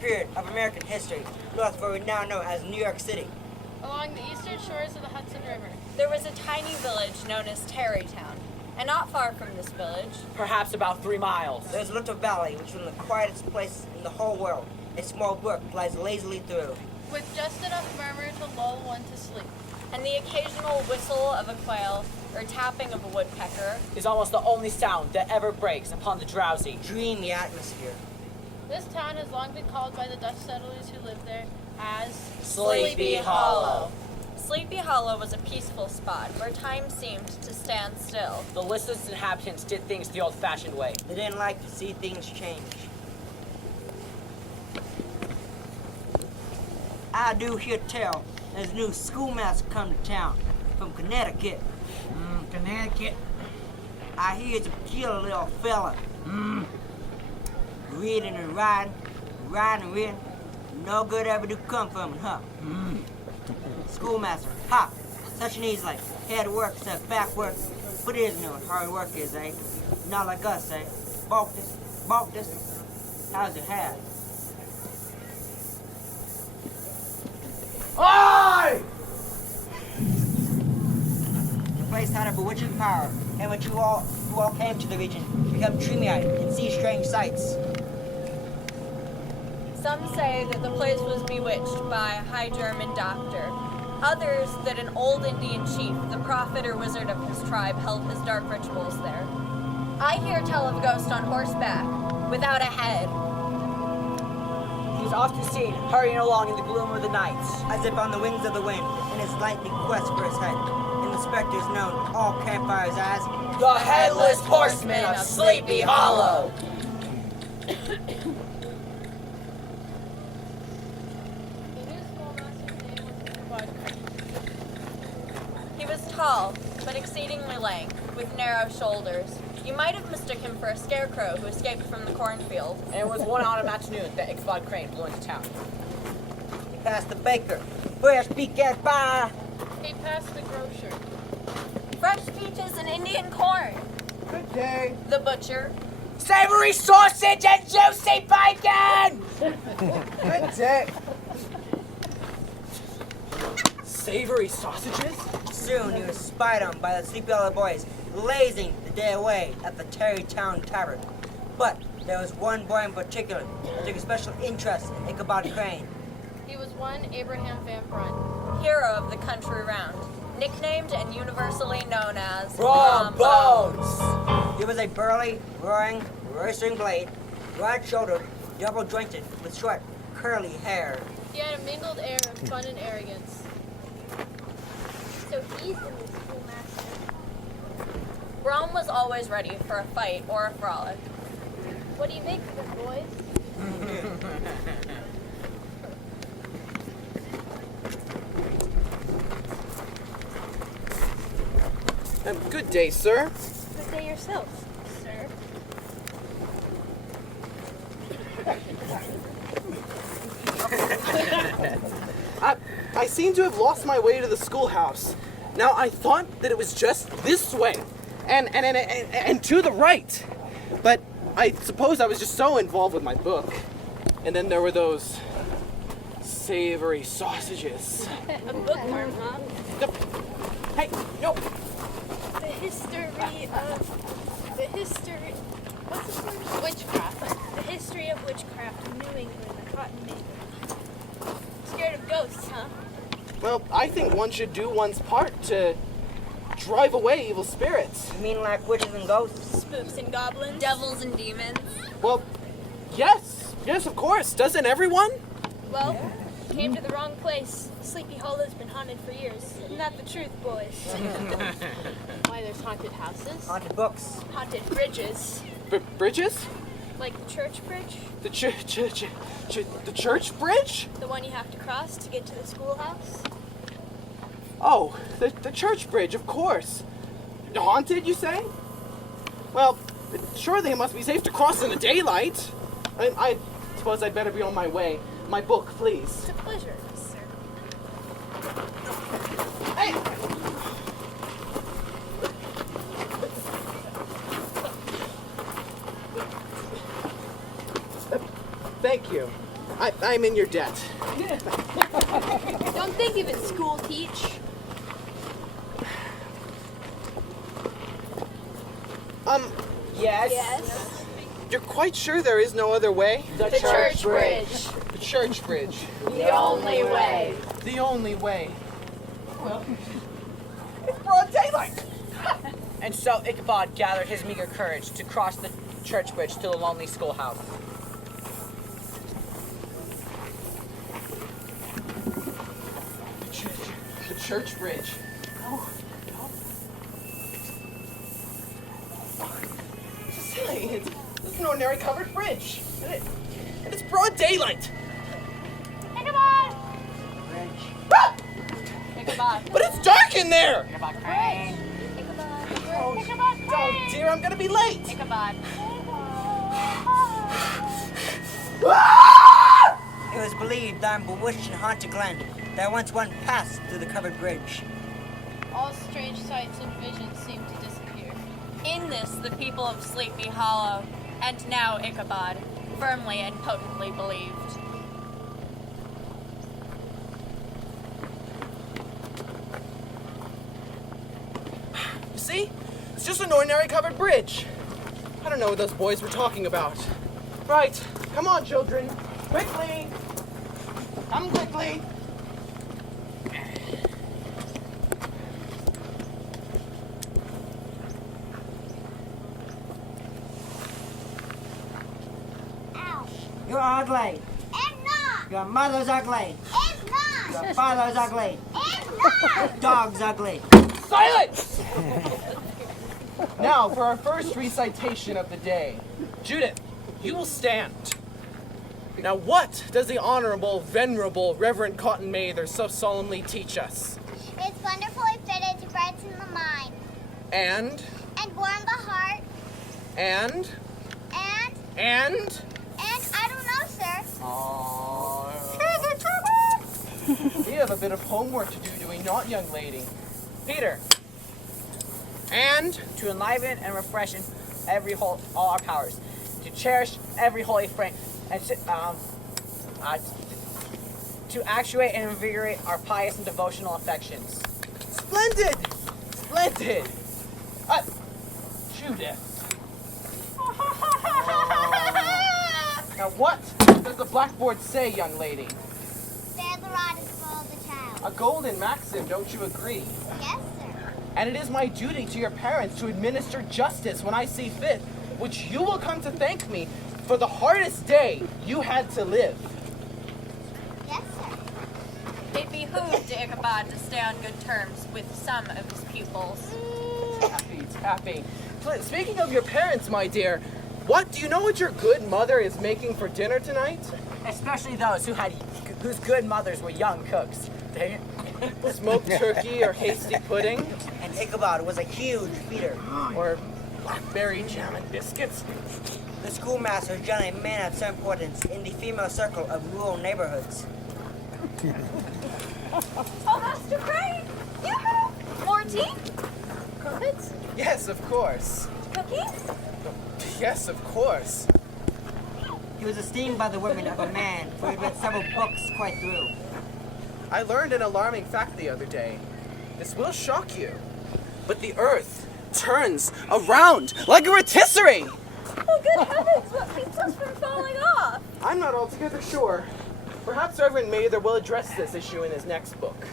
Period of American history, north of what we now know as New York City. Along the eastern shores of the Hudson River, there was a tiny village known as Tarrytown, and not far from this village, perhaps about 3 miles, there's a little valley which is one of the quietest places in the whole world. A small brook glides lazily through, with just enough murmur to lull one to sleep, and the occasional whistle of a quail or tapping of a woodpecker is almost the only sound that ever breaks upon the drowsy, dreamy atmosphere. This town has long been called by the Dutch settlers who lived there as Sleepy Hollow. Sleepy Hollow was a peaceful spot where time seemed to stand still. The listless inhabitants did things the old-fashioned way. They didn't like to see things change. I do hear tell there's a new schoolmaster come to town from Connecticut. Connecticut. I hear he's a peculiar little fella. Reading and riding and reading. No good ever do come from it, huh? Schoolmaster, ha! Such an easy life. Head work instead of back work. But it is no hard work is, eh? Not like us, eh? Balk this. How's your hat? Oi! The place had a bewitching power, and when you all came to the region, become dreamy-eyed and see strange sights. Some say that the place was bewitched by a high German doctor. Others that an old Indian chief, the prophet or wizard of his tribe, held his dark rituals there. I hear tell of a ghost on horseback, without a head. He was often seen hurrying along in the gloom of the night, as if on the wings of the wind, in his lightning quest for his head. And the specter is known to all campfires as the Headless Horseman of Sleepy Hollow. He was tall, but exceedingly lank, with narrow shoulders. You might have mistook him for a scarecrow who escaped from the cornfield. And it was one autumn afternoon that Ichabod Crane blew into town. He passed the baker. Fresh pecan pie. he passed the grocer. Fresh peaches and Indian corn. Good day. The butcher. Savory sausage and juicy bacon! Good day. Savory sausages? Soon he was spied on by the Sleepy Hollow boys, lazing the day away at the Tarrytown Tavern. But there was one boy in particular that took a special interest in Ichabod Crane. He was one Abraham Van Brunt. Hero of the country round. Nicknamed and universally known as Brom Bones! He was a burly, roaring, roistering blade, broad-shouldered, double-jointed, with short, curly hair. He had a mingled air of fun and arrogance. So he's the new schoolmaster. Brom was always ready for a fight or a frolic. What do you make of it, boys? Good day, sir. Good day yourself, sir. I seem to have lost my way to the schoolhouse. Now, I thought that it was just this way, and to the right. But I suppose I was just so involved with my book. And then there were those savory sausages. A bookworm, huh? Hey, no. The history what's the word? Witchcraft. The history of witchcraft in New England, the cotton maker. Scared of ghosts, huh? Well, I think one should do one's part to drive away evil spirits. You mean like witches and ghosts? Spooks and goblins. Devils and demons. Well, yes, of course. Doesn't everyone? Well, came to the wrong place. Sleepy Hollow's been haunted for years. Isn't that the truth, boys? Why, there's haunted houses? Haunted books. Haunted bridges. Bridges? Like the church bridge. The the church bridge? The one you have to cross to get to the schoolhouse. Oh, the church bridge, of course. Haunted, you say? Well, surely it must be safe to cross in the daylight. I suppose I'd better be on my way. My book, please. It's a pleasure, sir. Hey! Thank you. I'm in your debt. Don't think of it, school teach. Yes? Yes. You're quite sure there is no other way? The Church bridge. The church bridge. The only way. The only way. Well, it's broad daylight. And so Ichabod gathered his meager courage to cross the church bridge to the lonely schoolhouse. The church bridge. Oh. Say, it's an ordinary covered bridge. And it's broad daylight. Ichabod! Ah! Ichabod. But it's dark in there. Ichabod Crane. Ichabod, Oh dear, I'm gonna be late. Ichabod. Ah! It was believed that in bewitched and haunted Glen, there once one passed through the covered bridge. All strange sights and visions seemed to disappear. In this, the people of Sleepy Hollow, and now Ichabod, firmly and potently believed. You see? It's just an ordinary covered bridge. I don't know what those boys were talking about. Right, come on, children. Quickly! Come quickly! You're ugly. I'm not. Your mother's ugly. I'm not. Your father's ugly. I'm not. Your dog's ugly. Silence! Now, for our first recitation of the day. Judith, you will stand. Now, what does the Honorable, Venerable, Reverend Cotton Mather so solemnly teach us? It's wonderfully fitted to brighten the mind And, and warm the heart and I don't know, sir. we have a bit of homework to do we not, young lady? Peter. And To enliven and refresh in all our powers, to cherish every holy frame, and to actuate and invigorate our pious and devotional affections. splendid! Splendid! Judith. Now what does the blackboard say, young lady? Spare the rod and spoil the child. A golden maxim, don't you agree? Yes, sir. And it is my duty to your parents to administer justice when I see fit, which you will come to thank me for the hardest day you had to live. Yes, sir. It behooved Ichabod to stay on good terms with some of his pupils. Happy. Speaking of your parents, my dear, do you know what your good mother is making for dinner tonight? Especially those whose good mothers were young cooks. Smoked turkey or hasty pudding? And Ichabod was a huge feeder. Or blackberry jam and biscuits? The schoolmaster is generally a man of some importance in the female circle of rural neighborhoods. Oh, Master Crane! Yoo-hoo! More tea? Crumpets? Yes, of course. Cookies? Yes, of course. He was esteemed by the women of a man, for he had read several books quite through. I learned an alarming fact the other day. This will shock you. But the earth turns around like a rotisserie! Oh, good heavens! What keeps us from falling off? I'm not altogether sure. Perhaps Reverend Mather will address this issue in his next book.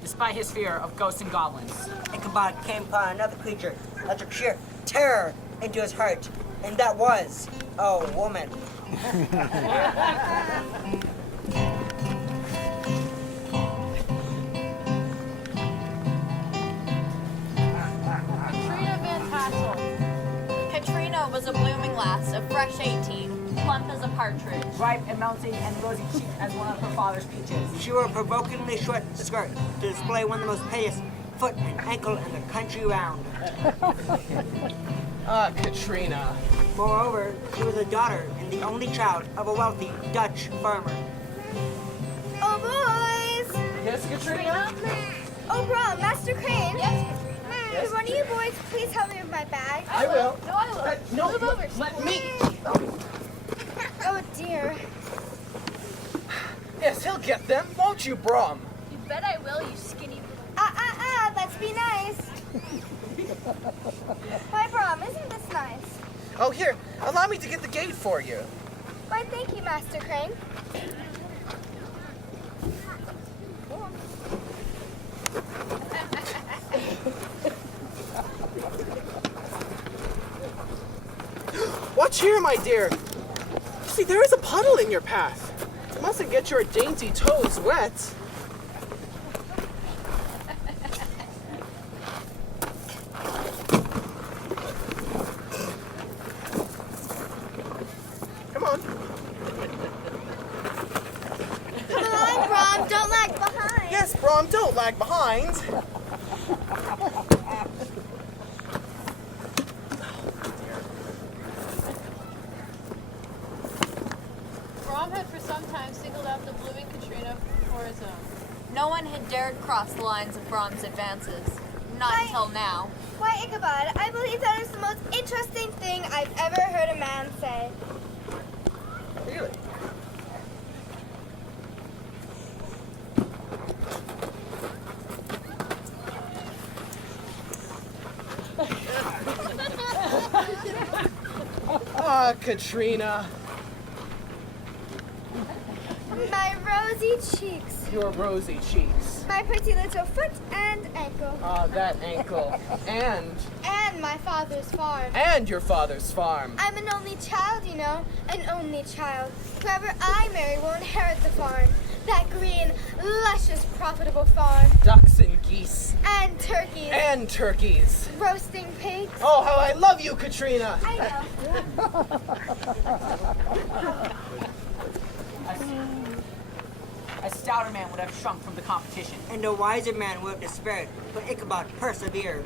despite his fear of ghosts and goblins. Ichabod came upon another creature that took sheer terror into his heart, and that was a woman. Katrina Van Tassel. Katrina was a blooming lass, a fresh 18, plump as a partridge. Ripe and melting and rosy cheeked as one of her father's peaches. She wore a provokingly short skirt to display one of the most hideous foot and ankle in the country round. Katrina. Moreover, she was a daughter and the only child of a wealthy Dutch farmer. Oh, boys! Yes, Katrina? Oh, Brom, Master Crane. Yes, Could one of you boys please help me with my bag? I will. No, I will. No, Move over. let me. Oh, dear. Yes, he'll get them, won't you, Brom? You bet I will, you skinny. Let's be nice. Why, Brom, isn't this nice? Oh, here, allow me to get the gate for you. Why, thank you, Master Crane. Watch here, my dear. You see, there is a puddle in your path. You mustn't get your dainty toes wet. Come on. Come on, Brom, don't lag behind. Yes, Brom, don't lag behind. Brom had for some time singled out the blooming Katrina for his own. No one had dared cross the lines of Brom's advances. Not Why- until now. Why, Ichabod, I believe that is the most interesting thing I've ever heard a man say. Really? Katrina. My rosy cheeks, Your rosy cheeks. my pretty little foot and ankle, That ankle. And my father's farm. your father's farm. I'm an only child, you know, an only child. Whoever I marry will inherit the farm. That green, luscious, profitable farm. Ducks and geese. And turkeys. And turkeys. Roasting pigs. Oh, how I love you, Katrina. I know. A stouter man would have shrunk from the competition. And a wiser man would have despaired, but Ichabod persevered.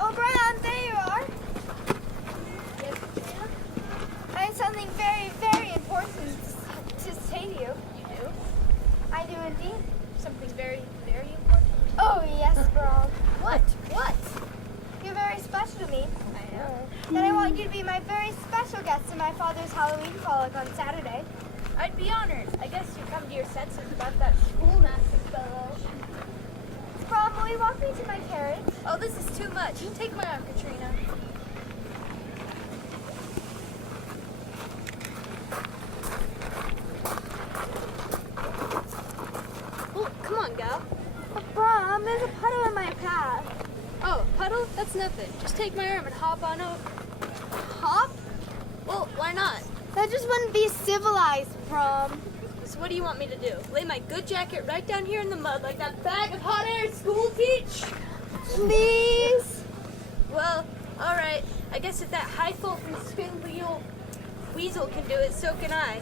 Oh, Brom, there you are. Yes, Katrina? I have something very, very important to say to you. You do? I do indeed. Something very, very important. Oh, yes, Brom. What? What? You're very special to me. I know. Then I want you to be my very special guest to my father's Halloween frolic on Saturday. I'd be honored. I guess you come to your senses about that schoolmaster fellow. Brom, will you walk me to my carriage? Oh, this is too much. Take my arm, Katrina. Oh, come on, gal. Oh, Brom, there's a puddle in my path. Oh, puddle? That's nothing. Just take my arm and hop on over. Hop? Well, why not? That just wouldn't be civilized, Brom. So what do you want me to do? Lay my good jacket right down here in the mud like that bag of hot air at school teach? Please? Well, all right. I guess if that Heifel from Spindly old Weasel can do it, so can I.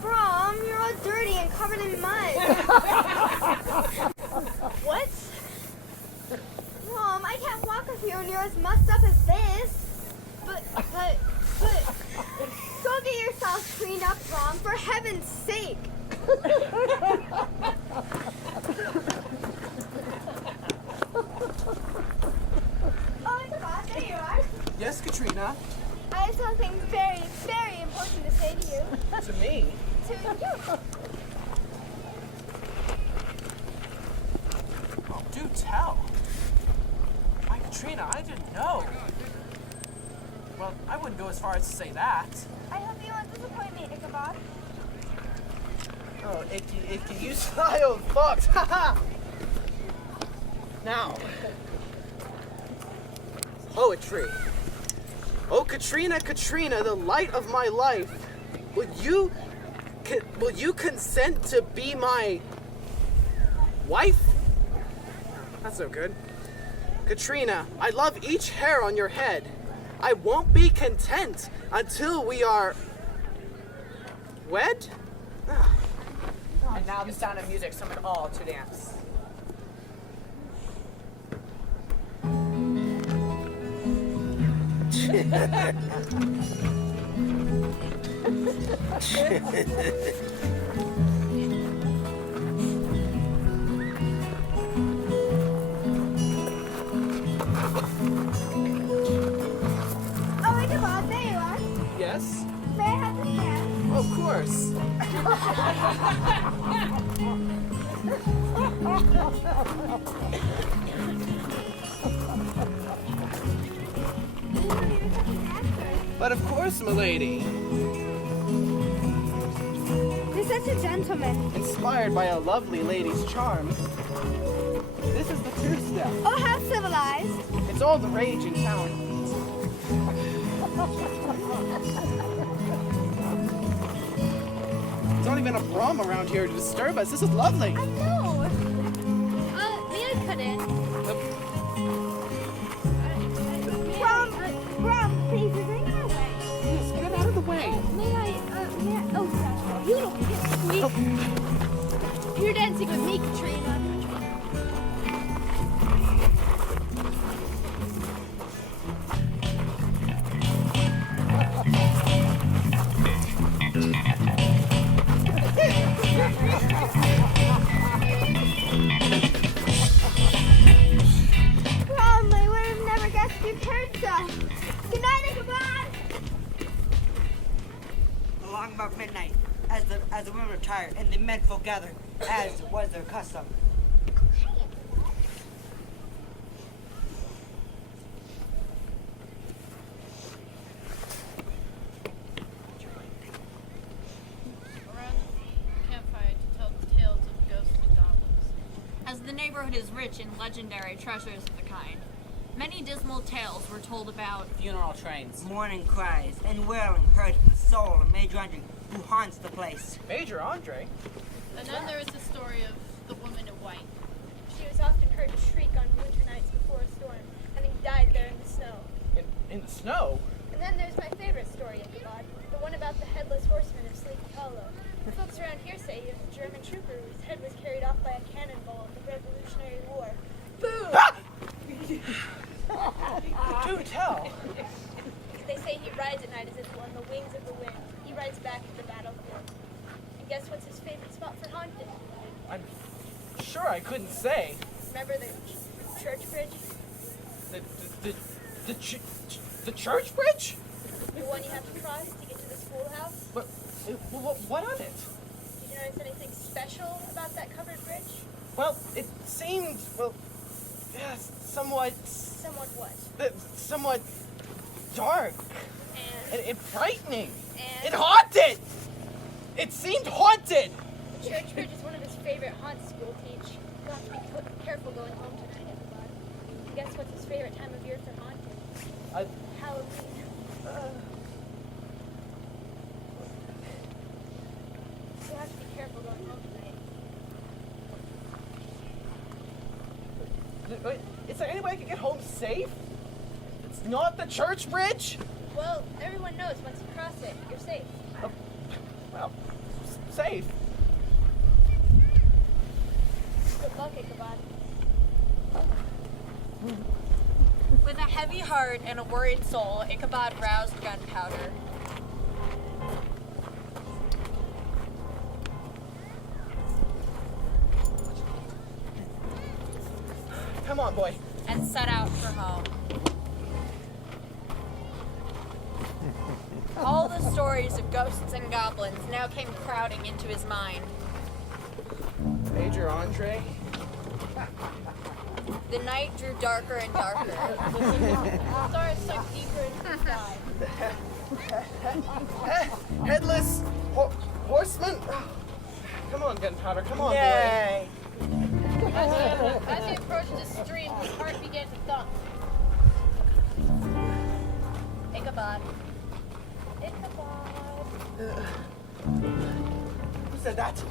Brom, you're all dirty and covered in mud. What? Mom, I can't walk with you and you're as mussed up as this. But I'll clean up, Brom, for heaven's sake. Oh, Ichabod, there you are. Yes, Katrina. I have something very, very important to say to you. To me. To you. Oh, do tell. Why, Katrina, I didn't know. Well, I wouldn't go as far as to say that. I hope you won't disappoint me, Ichabod. Oh, Icky, you child fucked. Haha. Now, poetry. Oh, Katrina, the light of my life. Will you consent to be my wife? That's so good. Katrina, I love each hair on your head. I won't be content until we are wed. And now the sound of music summon all to dance. Oh, Ichabod, there you are. Yes? May I have this hand? Of course. But of course, milady. You're such a gentleman. Inspired by a lovely lady's charms. This is the two-step. Oh, how civilized. It's all the rage in town. There's not even a Brom around here to disturb us. This is lovely. I know. May I cut in? Brom, please, is there no way? Yes, get out of the way. Oh, gosh, you don't get sweet. You're dancing with me, Katrina. Brom, I would have never guessed you'd heard so. Good night, Ichabod. Along about midnight, as the women retired and the men folk gathered, as was their custom. Around the campfire to tell the tales of ghosts and goblins. As the neighborhood is rich in legendary treasures of the kind, many dismal tales were told about Funeral trains. Mourning cries and wailing heard from the soul of Major Rodrick, who haunts the place. Major Andre? And then there is the story of the woman in white. She was often heard to shriek on winter nights before a storm, having died there in the snow. In the snow? And then there's my favorite story, Ichabod, the one about the Headless Horseman of Sleepy Hollow. The folks around here say he was a German trooper whose head was carried off by a cannonball in the Revolutionary War. Do tell. They say he rides at night as if on the wings of the wind. He rides back to the battlefield. And guess what's his favorite spot for haunting? I'm sure I couldn't say. Remember the church bridge? The church bridge? The one you have to cross to get to the schoolhouse? What on it? Did you notice anything special about that covered bridge? Well, it seemed, yes, somewhat Somewhat what? dark And and frightening. And? It haunted! It seemed haunted! the church bridge is one of his favorite haunts, school teach. You'll have to be careful going home tonight, Ichabod. And guess what's his favorite time of year for haunting? Halloween. You'll have to be careful going home tonight. Wait, is there any way I can get home safe? It's not the church bridge? Well, everyone knows once you cross it, you're safe. Well, safe. Good luck, Ichabod. With a heavy heart and a worried soul, Ichabod roused Gunpowder. Come on, boy. and set out for home. All the stories of ghosts and goblins now came crowding into his mind. Major Andre? The night drew darker and darker. Stars sunk deeper into the sky. Headless! Horseman! Come on, Gunpowder, come on, Yay! As he approached the stream, his heart began to thump. Ichabod. boy! Who said that?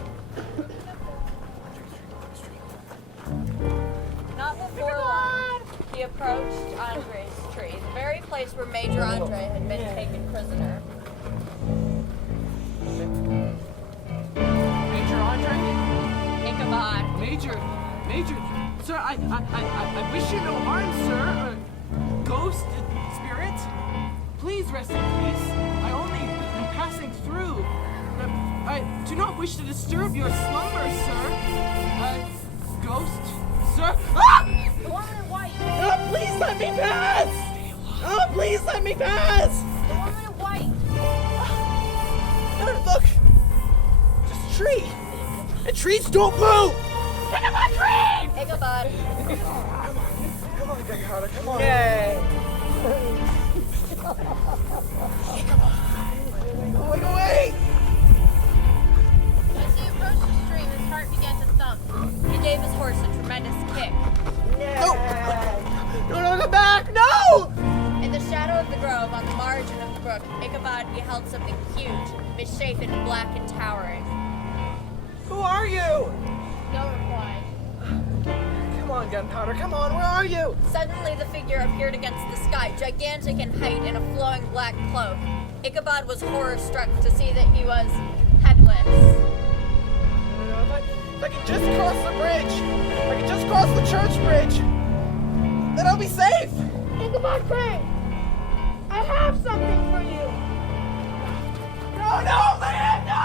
Not before long, he approached Andre's tree, the very place where Major Andre had been taken prisoner. Major Andre? Ichabod. Major, sir, I wish you no harm, sir. Ghost, spirit, please rest in peace. I only am passing through. I do not wish to disturb your slumber, sir. Ghost, sir. Ah! The woman in white! Please let me pass! Oh, please let me pass! The woman in white! Look! Just a tree! And trees don't move! Pick up my tree! Ichabod. Come on, Gunpowder, come on. Yay! Look away! As he approached the stream, his heart began to thump. He gave his horse a tremendous kick. No! No, come back! No! In the shadow of the grove on the margin of the brook, Ichabod beheld something huge, misshapen, black, and towering. Who are you? No reply. Come on, Gunpowder, come on, where are you? Suddenly the figure appeared against the sky, gigantic in height in a flowing black cloak. Ichabod was horror-struck to see that he was headless. If I could just cross the bridge, if I could just cross the church bridge, then I'll be safe. Ichabod, pray! I have something for you! No, Liam, no!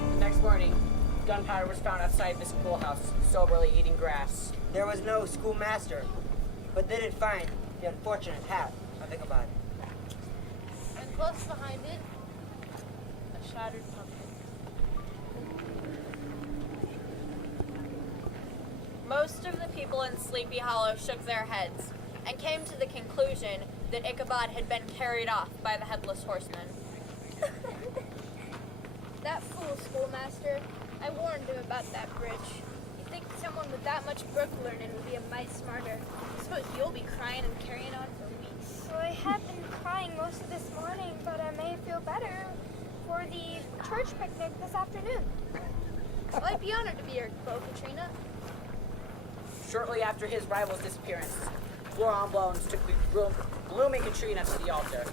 The next morning, Gunpowder was found outside the schoolhouse, soberly eating grass. There was no schoolmaster, but they did find the unfortunate hat of Ichabod. And close behind it, a shattered pumpkin. Most of the people in Sleepy Hollow shook their heads and came to the conclusion that Ichabod had been carried off by the Headless Horseman. That fool schoolmaster. I warned him about that bridge. You'd think someone with that much book learning would be a mite smarter. I suppose you'll be crying and carrying on for weeks. So I have been crying most of this morning, but I may feel better for the church picnic this afternoon. Well, I'd be honored to be your beau, Katrina. Shortly after his rival's disappearance, Brom took the blooming Katrina to the altar.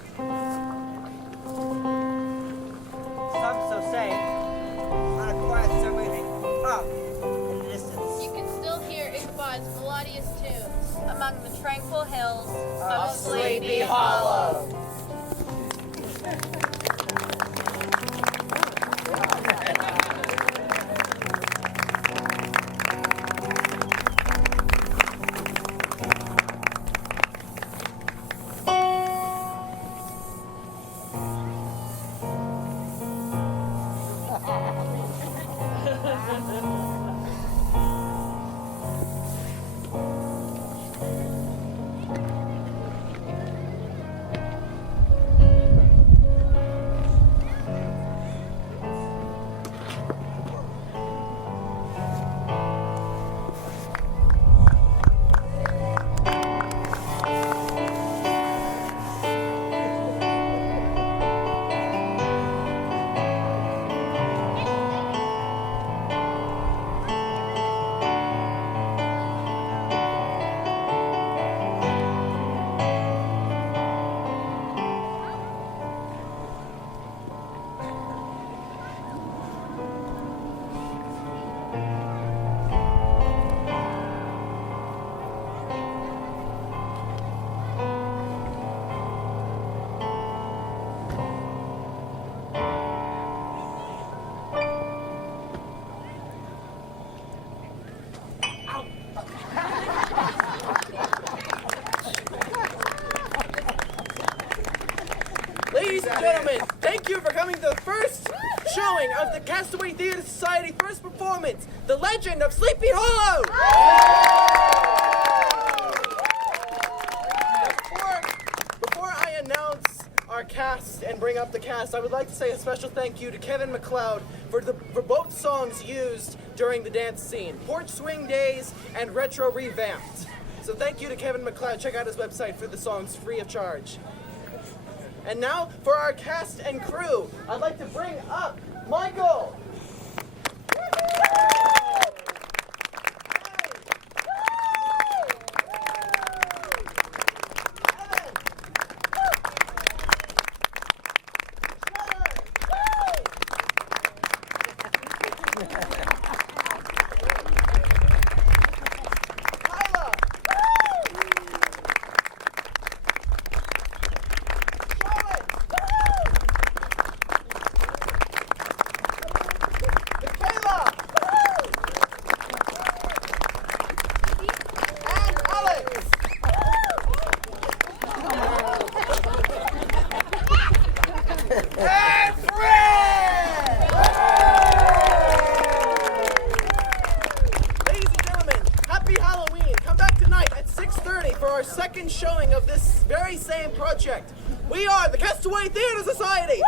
Some so say, on a quiet summer evening, up in the distance. You can still hear Ichabod's melodious tunes. Among the tranquil hills Of Sleepy Hollow. thank you for coming to the first showing of the Castaway Theater Society first performance, The Legend of Sleepy Hollow! Before I announce our cast and bring up the cast, I would like to say a special thank you to Kevin MacLeod for both songs used during the dance scene, Porch Swing Days and Retro Revamped. So thank you to Kevin MacLeod. Check out his website for the songs free of charge. And now for our cast and crew, I'd like to bring up Michael. Showing of this very same project. We are the Castaway Theater Society!